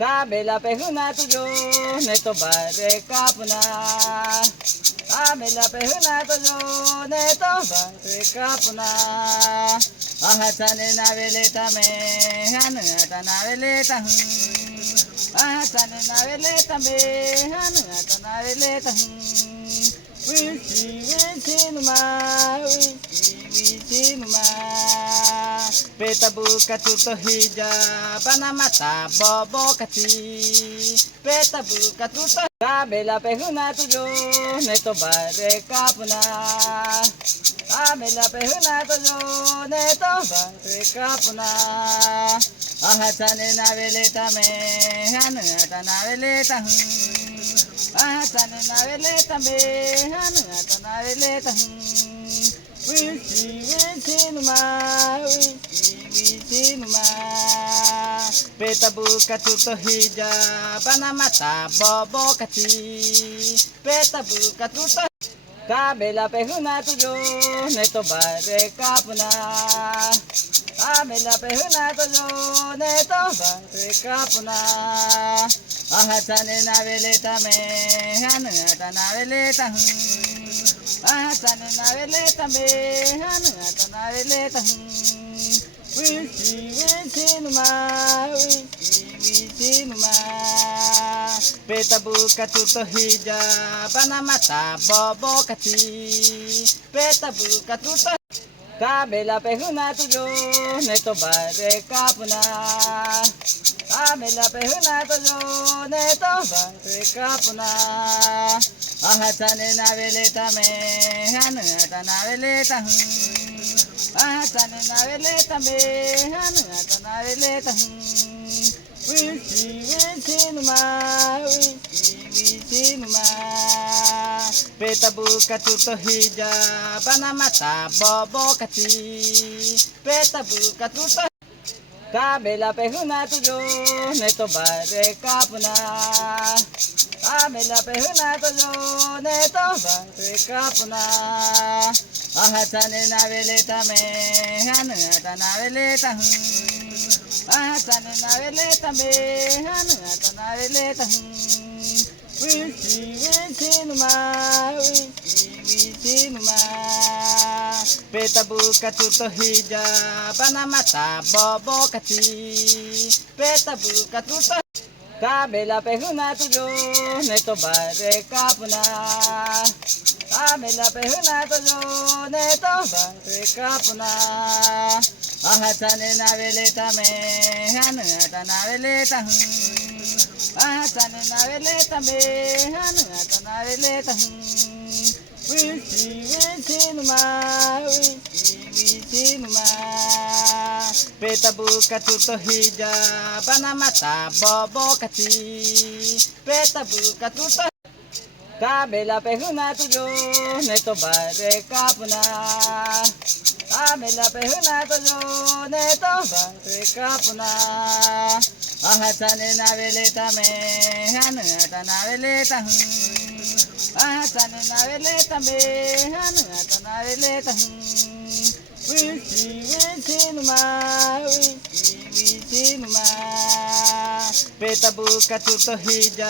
Kabela pehuna tujo neto bare kapuna. Kabela pehuna tujo neto bare kapuna. Ahachane na vele tame hanata na vele tahu. Ahachane na vele tame hanata na vele tahu. Wichi wichi numa wichi numa. Peta buka tuto hija bana mata bobo kati. Peta buka tuto kabela pehuna tujo neto bare kapuna. Kabela pehuna tujo neto bare kapuna. Ahachane na vele tame hanata na vele tahu. Ahachane na vele tame hanata na vele tahu. Wichi wichi numa wichi numa. Peta buka tuto hija bana mata bobo kati. Peta buka tuto kabela pehuna tujo neto bare kapuna. Kabela pehuna tujo neto bare kapuna. Ahachane na vele tame hanata na vele tahu. Ahachane na vele tame hanata na vele tahu. Wichi wichi numa wichi numa. Peta buka tuto hija bana mata bobo kati. Peta buka tuto kabela pehuna tujo neto bare kapuna. Kabela pehuna tujo neto bare kapuna. Ahachane na vele tame hanata na vele tahu. Ahachane na vele tame hanata na vele tahu. Wichi wichi numa wichi numa. Peta buka tuto hija bana mata bobo kati. Peta buka tuto kabela pehuna tujo neto bare kapuna. Kabela pehuna tujo neto bare kapuna. Ahachane na vele tame hanata na vele tahu. Ahachane na vele tame hanata na vele tahu. Wichi wichi numa wichi numa. Peta buka tuto hija bana mata bobo kati. Peta buka tuto kabela pehuna tujo neto bare kapuna. Kabela pehuna tujo neto bare kapuna. Ahachane na vele tame hanata na vele tahu. Ahachane na vele tame hanata na vele tahu. Wichi wichi numa wichi numa. Peta buka tuto hija bana mata bobo kati. Peta buka tuto kabela pehuna tujo neto bare kapuna. Kabela pehuna tujo neto bare kapuna. Ahachane na vele tame hanata na vele tahu. Ahachane na vele tame hanata na vele tahu. Wichi wichi numa wichi numa. Peta buka tuto hija